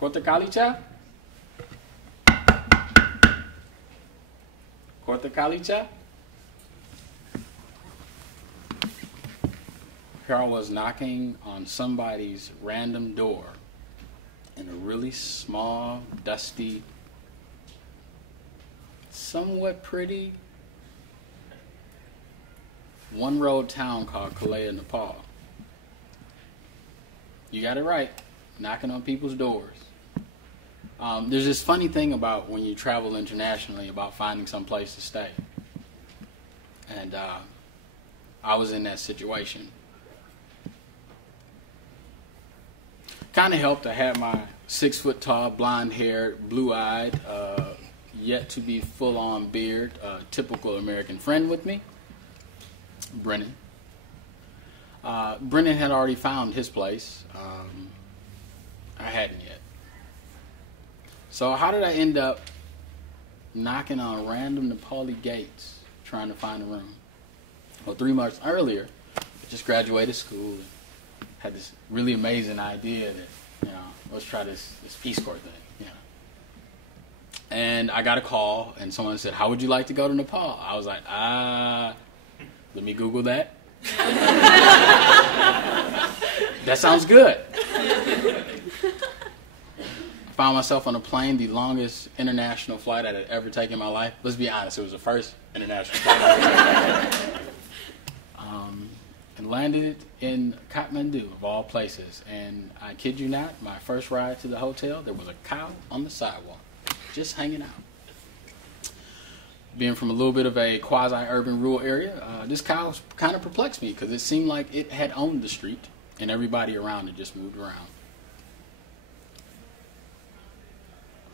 Korte Kalicha? Korte Kalicha? Here I was knocking on somebody's random door in a really small, dusty, somewhat pretty, one-road town called Kalea, Nepal. You got it right, knocking on people's doors. There's this funny thing about when you travel internationally about finding some place to stay. And I was in that situation. Kind of helped. I had my 6-foot-tall, blonde-haired, blue-eyed, yet-to-be full-on beard, typical American friend with me, Brennan. Brennan had already found his place. I hadn't yet. So how did I end up knocking on random Nepali gates trying to find a room? Well, 3 months earlier, I just graduated school and had this really amazing idea that, let's try this Peace Corps thing, And I got a call, and someone said, how would you like to go to Nepal? I was like, let me Google that. That sounds good. I found myself on a plane, the longest international flight I had ever taken in my life. Let's be honest, it was the first international flight I ever taken. And landed it in Kathmandu, of all places. And I kid you not, my first ride to the hotel, there was a cow on the sidewalk, just hanging out. Being from a little bit of a quasi-urban rural area, this cow kind of perplexed me because it seemed like it had owned the street and everybody around it just moved around.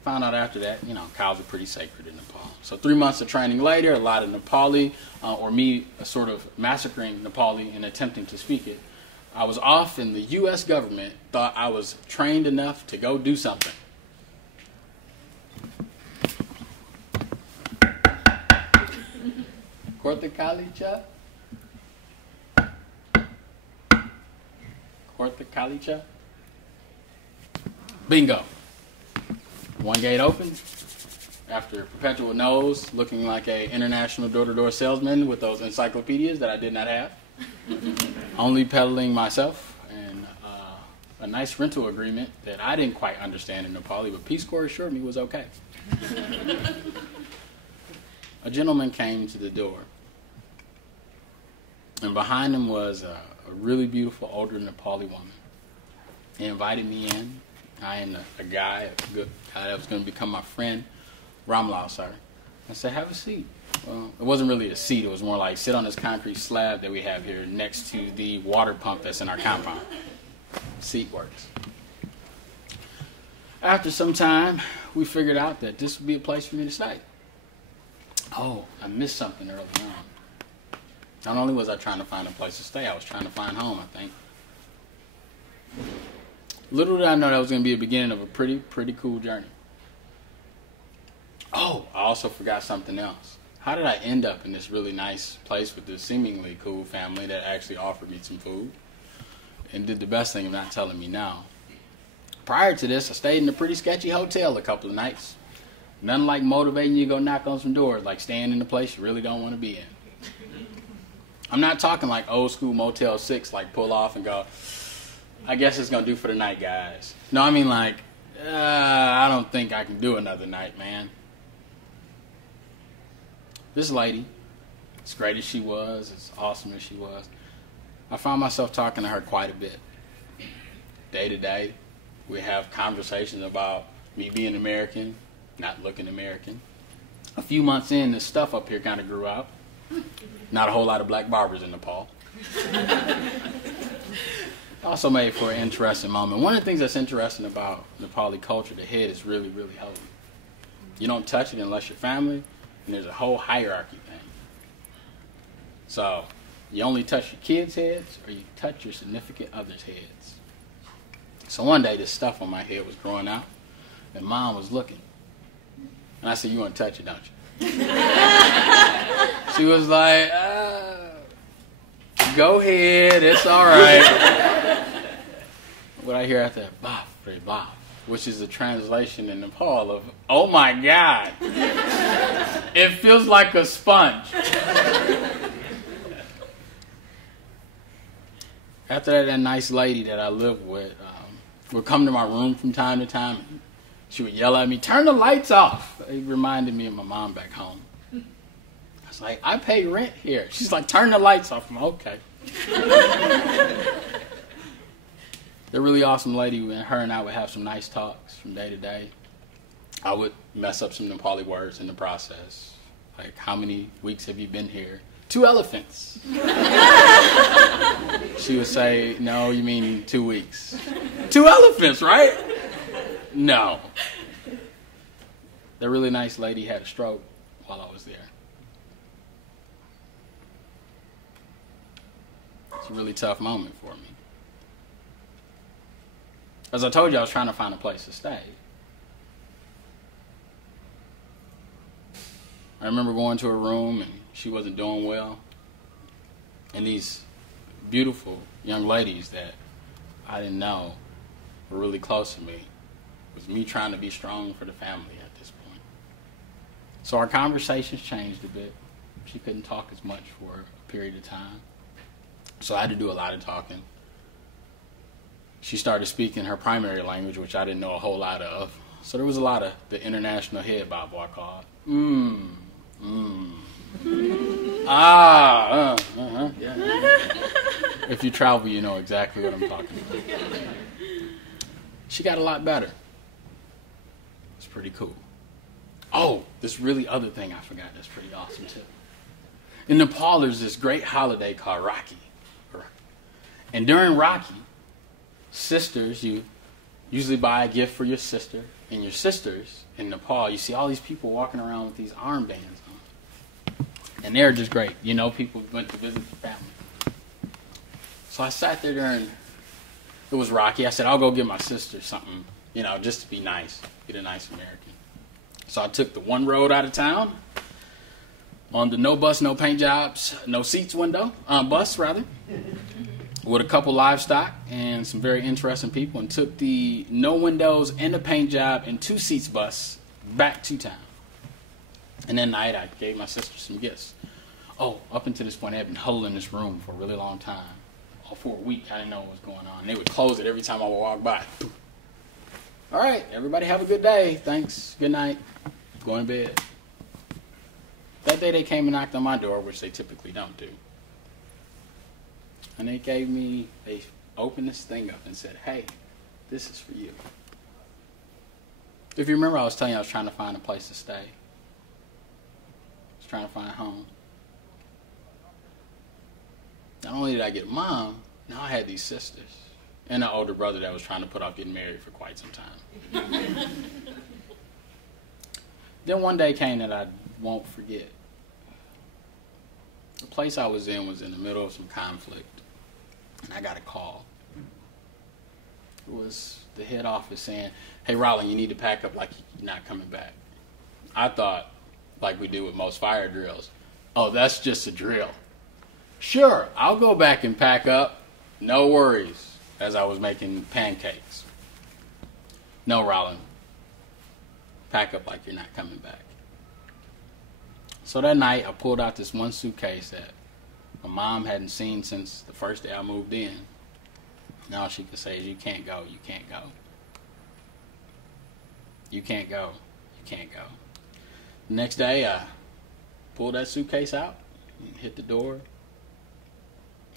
Found out after that, cows are pretty sacred in Nepal. So 3 months of training later, a lot of Nepali, or me sort of massacring Nepali and attempting to speak it, I was off and the U.S. government thought I was trained enough to go do something. Korte Kalicha? Korte Kalicha? Bingo. One gate open. After perpetual nose, looking like an international door-to-door salesman with those encyclopedias that I did not have. Only peddling myself and a nice rental agreement that I didn't quite understand in Nepali, but Peace Corps assured me was okay. A gentleman came to the door, and behind him was a really beautiful older Nepali woman. He invited me in. I and a guy, a good guy that was going to become my friend, Ramlal, sir. I said, have a seat. Well, it wasn't really a seat. It was more like sit on this concrete slab that we have here next to the water pump that's in our compound. Seat works. After some time, we figured out that this would be a place for me to stay. Oh, I missed something early on. Not only was I trying to find a place to stay, I was trying to find home, I think. Little did I know that was going to be the beginning of a pretty cool journey. Oh, I also forgot something else. How did I end up in this really nice place with this seemingly cool family that actually offered me some food and did the best thing of not telling me now? Prior to this, I stayed in a pretty sketchy hotel a couple of nights. Nothing like motivating you to go knock on some doors, like staying in a place you really don't want to be in. I'm not talking like old school Motel 6, like pull off and go, I guess it's going to do for the night, guys. No, I mean like, I don't think I can do another night, man. This lady, as great as she was, as awesome as she was, I found myself talking to her quite a bit. Day to day, we have conversations about me being American, not looking American. A few months in, this stuff up here kind of grew out. Not a whole lot of black barbers in Nepal. Also made for an interesting moment. One of the things that's interesting about Nepali culture, the head is really, really holy. You don't touch it unless you're family, and there's a whole hierarchy thing. So, you only touch your kids' heads, or you touch your significant other's heads. So one day, this stuff on my head was growing out, and Mom was looking. And I said, you want to touch it, don't you? She was like, go ahead, it's all right. What I hear after that, blah, blah. which is a translation in Nepal of, oh my God, it feels like a sponge. After that nice lady that I lived with would come to my room from time to time. And she would yell at me, turn the lights off. It reminded me of my mom back home. I was like, I pay rent here. She's like, turn the lights off. I'm like, okay. They're a really awesome lady, and her and I would have some nice talks from day to day. I would mess up some Nepali words in the process. Like, how many weeks have you been here? 2 elephants. She would say, no, you mean 2 weeks. 2 elephants, right? No. The really nice lady had a stroke while I was there. It's a really tough moment for me. As I told you, I was trying to find a place to stay. I remember going to her room and she wasn't doing well. And these beautiful young ladies that I didn't know were really close to me. It was me trying to be strong for the family at this point. So our conversations changed a bit. She couldn't talk as much for a period of time. So I had to do a lot of talking. She started speaking her primary language, which I didn't know a whole lot of. So there was a lot of the international head bob I called. Yeah. If you travel, you know exactly what I'm talking about. She got a lot better. It's pretty cool. Oh, this really other thing I forgot that's pretty awesome too. In Nepal, there's this great holiday called Rakhi. And during Rakhi, sisters, you usually buy a gift for your sister. And your sisters in Nepal, you see all these people walking around with these armbands on. And they're just great. You know, people went to visit the family. So I sat there during, it was Rakhi. I said, I'll go get my sister something, you know, just to be nice, be a nice American. So I took the one road out of town on the no bus, no paint jobs, no seats window, bus rather, with a couple livestock and some very interesting people, and took the no windows and the paint job and 2 seats bus back to town. And that night I gave my sister some gifts. Oh, up until this point I had been huddled in this room for a really long time. All for a week I didn't know what was going on. They would close it every time I would walk by. All right, everybody have a good day. Thanks. Good night. Going to bed. That day they came and knocked on my door, which they typically don't do. And they opened this thing up and said, hey, this is for you. If you remember, I was telling you I was trying to find a place to stay. I was trying to find a home. Not only did I get a mom, now I had these sisters. And an older brother that was trying to put off getting married for quite some time. Then one day came that I won't forget. The place I was in the middle of some conflict. And I got a call. It was the head office saying, hey, Rollin, you need to pack up like you're not coming back. I thought, like we do with most fire drills, oh, that's just a drill. Sure, I'll go back and pack up. No worries, as I was making pancakes. No, Rollin, pack up like you're not coming back. So that night, I pulled out this one suitcase that my mom hadn't seen since the first day I moved in. And all she could say is, you can't go, you can't go. You can't go, you can't go. The next day, I pulled that suitcase out, and hit the door.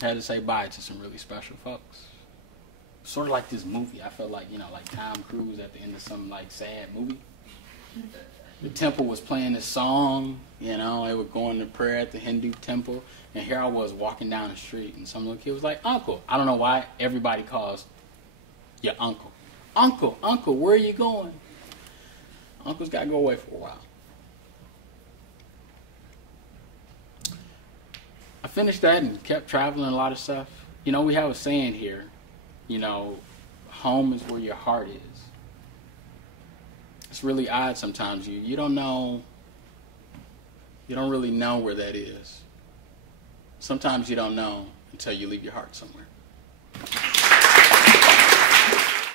Had to say bye to some really special folks. Sort of like this movie. I felt like, you know, like Tom Cruise at the end of some like sad movie. The temple was playing this song, you know, they were going to prayer at the Hindu temple, and here I was walking down the street, and some little kid was like, Uncle. I don't know why everybody calls your uncle. Uncle, Uncle, where are you going? Uncle's got to go away for a while. I finished that and kept traveling a lot of stuff. You know, we have a saying here, you know, home is where your heart is. It's really odd sometimes. You don't know, you don't really know where that is. Sometimes you don't know until you leave your heart somewhere.